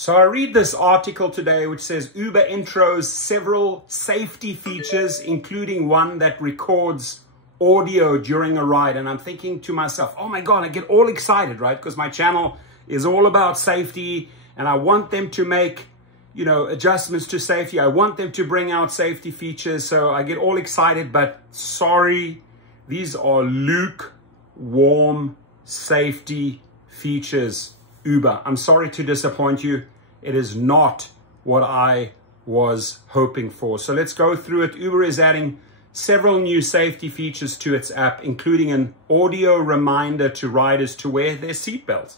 So I read this article today which says Uber intros several safety features, including one that records audio during a ride. And I'm thinking to myself, oh my God, I get all excited, right? Because my channel is all about safety and I want them to make, you know, adjustments to safety. I want them to bring out safety features. So I get all excited, but sorry, these are lukewarm safety features. Uber, I'm sorry to disappoint you. It is not what I was hoping for. So let's go through it. Uber is adding several new safety features to its app, including an audio reminder to riders to wear their seatbelts,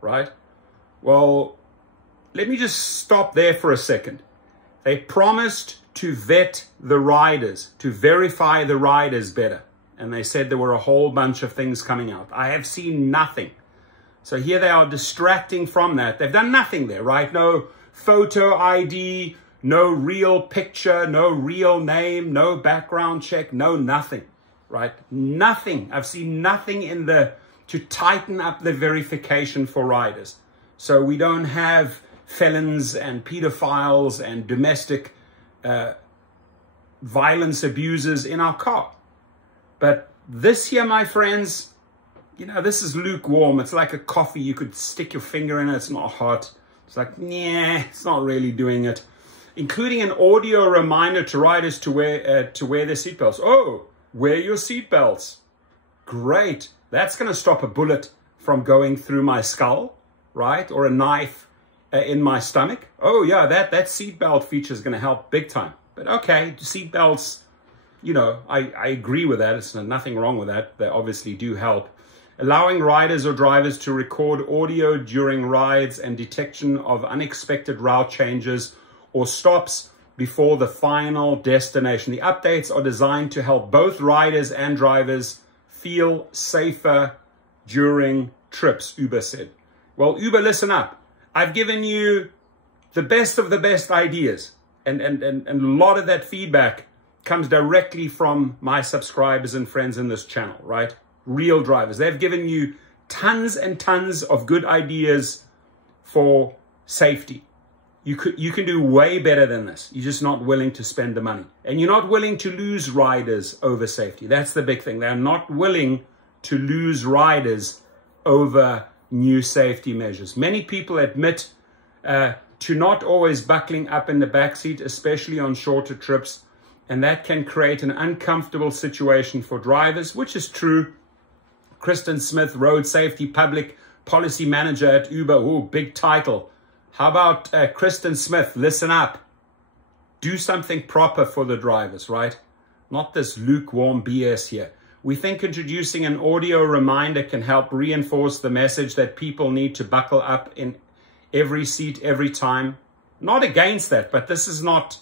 right? Well, let me just stop there for a second. They promised to vet the riders, to verify the riders better. And they said there were a whole bunch of things coming out. I have seen nothing. So here they are distracting from that. They've done nothing there, right? No photo ID, no real picture, no real name, no background check, no nothing, right? Nothing. I've seen nothing in to tighten up the verification for riders. So we don't have felons and pedophiles and domestic violence abusers in our car. But this here, my friends, you know, this is lukewarm. It's like a coffee. You could stick your finger in it. It's not hot. It's like, nah, it's not really doing it. Including an audio reminder to riders to wear their seatbelts. Oh, wear your seatbelts. Great. That's going to stop a bullet from going through my skull, right? Or a knife in my stomach. Oh, yeah, that seatbelt feature is going to help big time. But okay, seatbelts, you know, I agree with that. There's nothing wrong with that. They obviously do help. Allowing riders or drivers to record audio during rides and detection of unexpected route changes or stops before the final destination. The updates are designed to help both riders and drivers feel safer during trips, Uber said. Well, Uber, listen up. I've given you the best of the best ideas, and a lot of that feedback comes directly from my subscribers and friends in this channel, right? Real drivers. They've given you tons and tons of good ideas for safety. You can do way better than this. You're just not willing to spend the money. And you're not willing to lose riders over safety. That's the big thing. They're not willing to lose riders over new safety measures. Many people admit to not always buckling up in the backseat, especially on shorter trips. And that can create an uncomfortable situation for drivers, which is true. Kristen Smith, Road Safety Public Policy Manager at Uber. Ooh, big title. How about Kristen Smith? Listen up. Do something proper for the drivers, right? Not this lukewarm BS here. We think introducing an audio reminder can help reinforce the message that people need to buckle up in every seat every time. Not against that, but this is not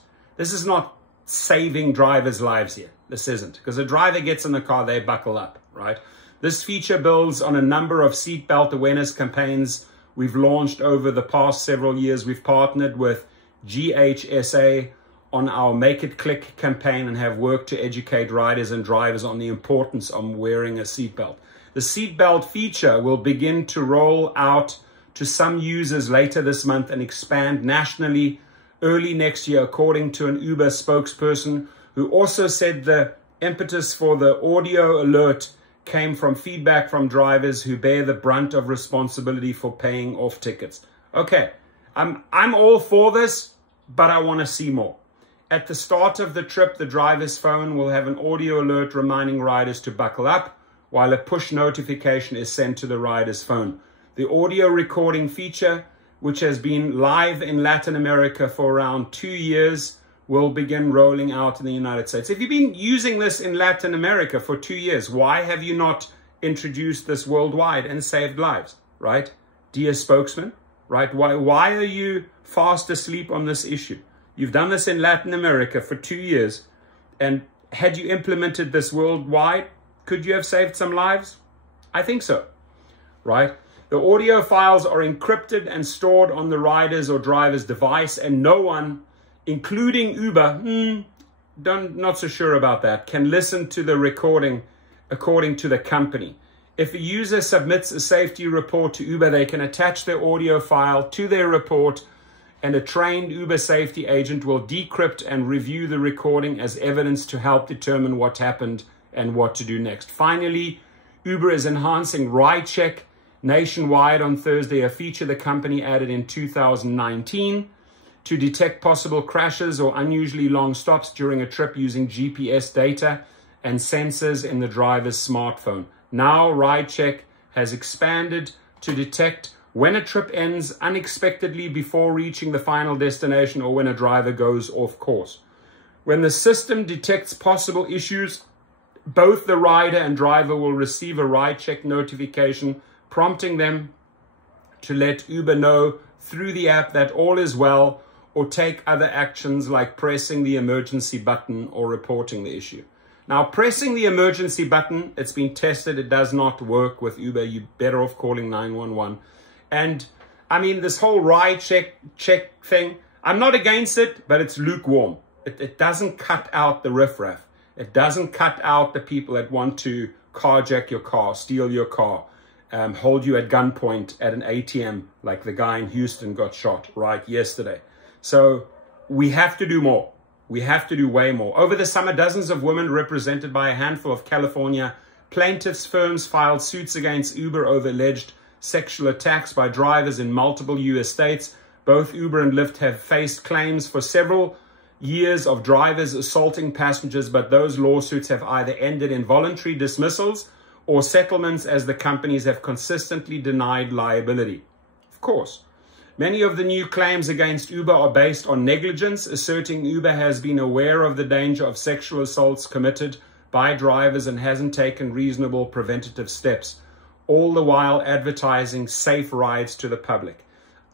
saving drivers' lives here. This isn't. Because a driver gets in the car, they buckle up, right? This feature builds on a number of seatbelt awareness campaigns we've launched over the past several years. We've partnered with GHSA on our Make It Click campaign and have worked to educate riders and drivers on the importance of wearing a seatbelt. The seatbelt feature will begin to roll out to some users later this month and expand nationally early next year, according to an Uber spokesperson who also said the impetus for the audio alert came from feedback from drivers who bear the brunt of responsibility for paying off tickets. Okay, I'm all for this, but I want to see more. At the start of the trip, the driver's phone will have an audio alert reminding riders to buckle up, while a push notification is sent to the rider's phone. The audio recording feature, which has been live in Latin America for around 2 years, will begin rolling out in the United States. If you've been using this in Latin America for 2 years, why have you not introduced this worldwide and saved lives, right? Dear spokesman, right? Why are you fast asleep on this issue? You've done this in Latin America for 2 years, and had you implemented this worldwide, could you have saved some lives? I think so, right? The audio files are encrypted and stored on the rider's or driver's device, and no one, including Uber, not so sure about that, can listen to the recording according to the company. If a user submits a safety report to Uber, they can attach their audio file to their report, and a trained Uber safety agent will decrypt and review the recording as evidence to help determine what happened and what to do next. Finally, Uber is enhancing ride check nationwide on Thursday, a feature the company added in 2019 to detect possible crashes or unusually long stops during a trip using GPS data and sensors in the driver's smartphone. Now, ride check has expanded to detect when a trip ends unexpectedly before reaching the final destination or when a driver goes off course. When the system detects possible issues, both the rider and driver will receive a ride check notification prompting them to let Uber know through the app that all is well, or take other actions like pressing the emergency button or reporting the issue. Now, pressing the emergency button, it's been tested, it does not work with Uber. You're better off calling 911. And I mean, this whole ride check thing, I'm not against it, but it's lukewarm. It doesn't cut out the riffraff. It doesn't cut out the people that want to carjack your car, steal your car, hold you at gunpoint at an ATM, like the guy in Houston got shot right yesterday. So we have to do more. We have to do way more. Over the summer, dozens of women represented by a handful of California plaintiffs' firms filed suits against Uber over alleged sexual attacks by drivers in multiple U.S. states. Both Uber and Lyft have faced claims for several years of drivers assaulting passengers, but those lawsuits have either ended in voluntary dismissals or settlements, as the companies have consistently denied liability. Of course, many of the new claims against Uber are based on negligence, asserting Uber has been aware of the danger of sexual assaults committed by drivers and hasn't taken reasonable preventative steps, all the while advertising safe rides to the public.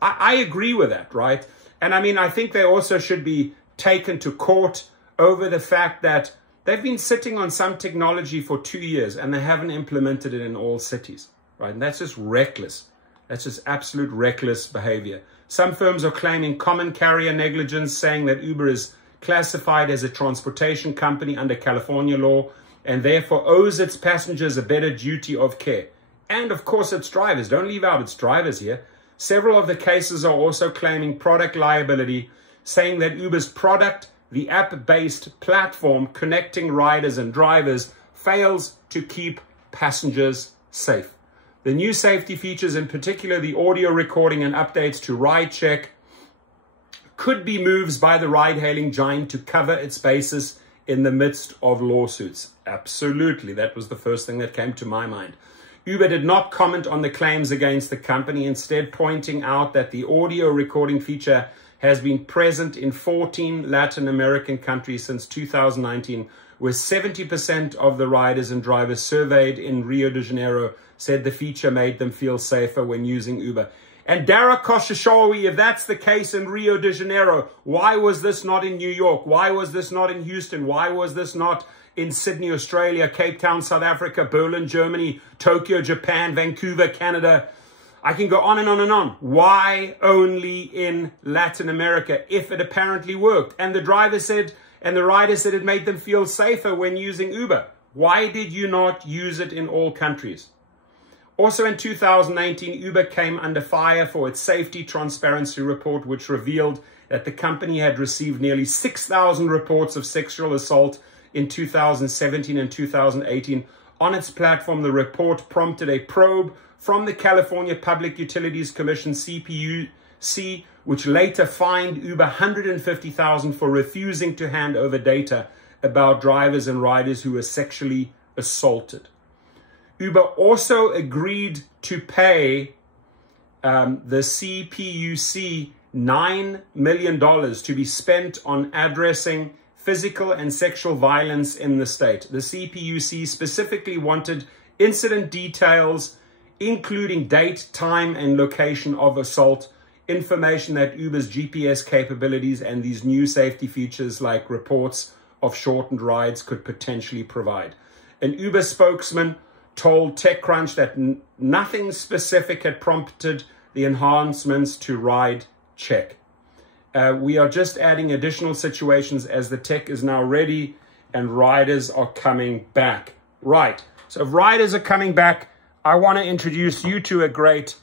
I agree with that, right? And I mean, I think they also should be taken to court over the fact that they've been sitting on some technology for 2 years and they haven't implemented it in all cities, right? And that's just reckless. That's just absolute reckless behavior. Some firms are claiming common carrier negligence, saying that Uber is classified as a transportation company under California law and therefore owes its passengers a better duty of care. And of course, its drivers. Don't leave out its drivers here. Several of the cases are also claiming product liability, saying that Uber's product, the app-based platform connecting riders and drivers, fails to keep passengers safe. The new safety features, in particular the audio recording and updates to ride check, could be moves by the ride-hailing giant to cover its bases in the midst of lawsuits. Absolutely, that was the first thing that came to my mind. Uber did not comment on the claims against the company, instead pointing out that the audio recording feature has been present in 14 Latin American countries since 2019, where 70% of the riders and drivers surveyed in Rio de Janeiro said the feature made them feel safer when using Uber. And Dara Koshashawi, if that's the case in Rio de Janeiro, why was this not in New York? Why was this not in Houston? Why was this not in Sydney, Australia, Cape Town, South Africa, Berlin, Germany, Tokyo, Japan, Vancouver, Canada? I can go on and on and on. Why only in Latin America if it apparently worked? And the driver said, and the rider said it made them feel safer when using Uber. Why did you not use it in all countries? Also in 2019, Uber came under fire for its safety transparency report, which revealed that the company had received nearly 6,000 reports of sexual assault in 2017 and 2018. On its platform, the report prompted a probe from the California Public Utilities Commission, CPUC, which later fined Uber $150,000 for refusing to hand over data about drivers and riders who were sexually assaulted. Uber also agreed to pay the CPUC $9 million to be spent on addressing physical and sexual violence in the state. The CPUC specifically wanted incident details, including date, time, and location of assault, information that Uber's GPS capabilities and these new safety features like reports of shortened rides could potentially provide. An Uber spokesman told TechCrunch that nothing specific had prompted the enhancements to ride check. We are just adding additional situations as the tech is now ready and riders are coming back. Right. So if riders are coming back, I want to introduce you to a great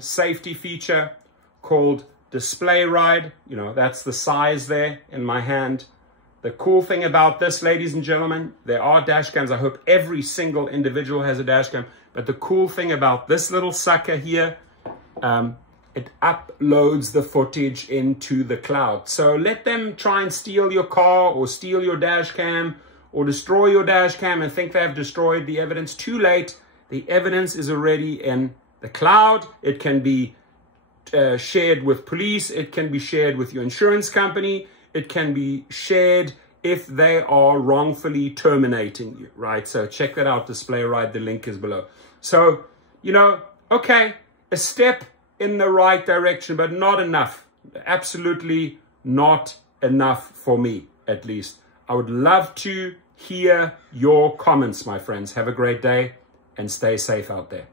safety feature called Display Ride. You know, that's the size there in my hand. The cool thing about this, ladies and gentlemen, there are dash cams. I hope every single individual has a dash cam. But the cool thing about this little sucker here, it uploads the footage into the cloud. So let them try and steal your car or steal your dash cam or destroy your dash cam and think they have destroyed the evidence. Too late. The evidence is already in the cloud. It can be shared with police. It can be shared with your insurance company. It can be shared if they are wrongfully terminating you, right? So check that out, Display Ride. The link is below. So, you know, okay, a step in the right direction, but not enough. Absolutely not enough for me, at least. I would love to hear your comments, my friends. Have a great day and stay safe out there.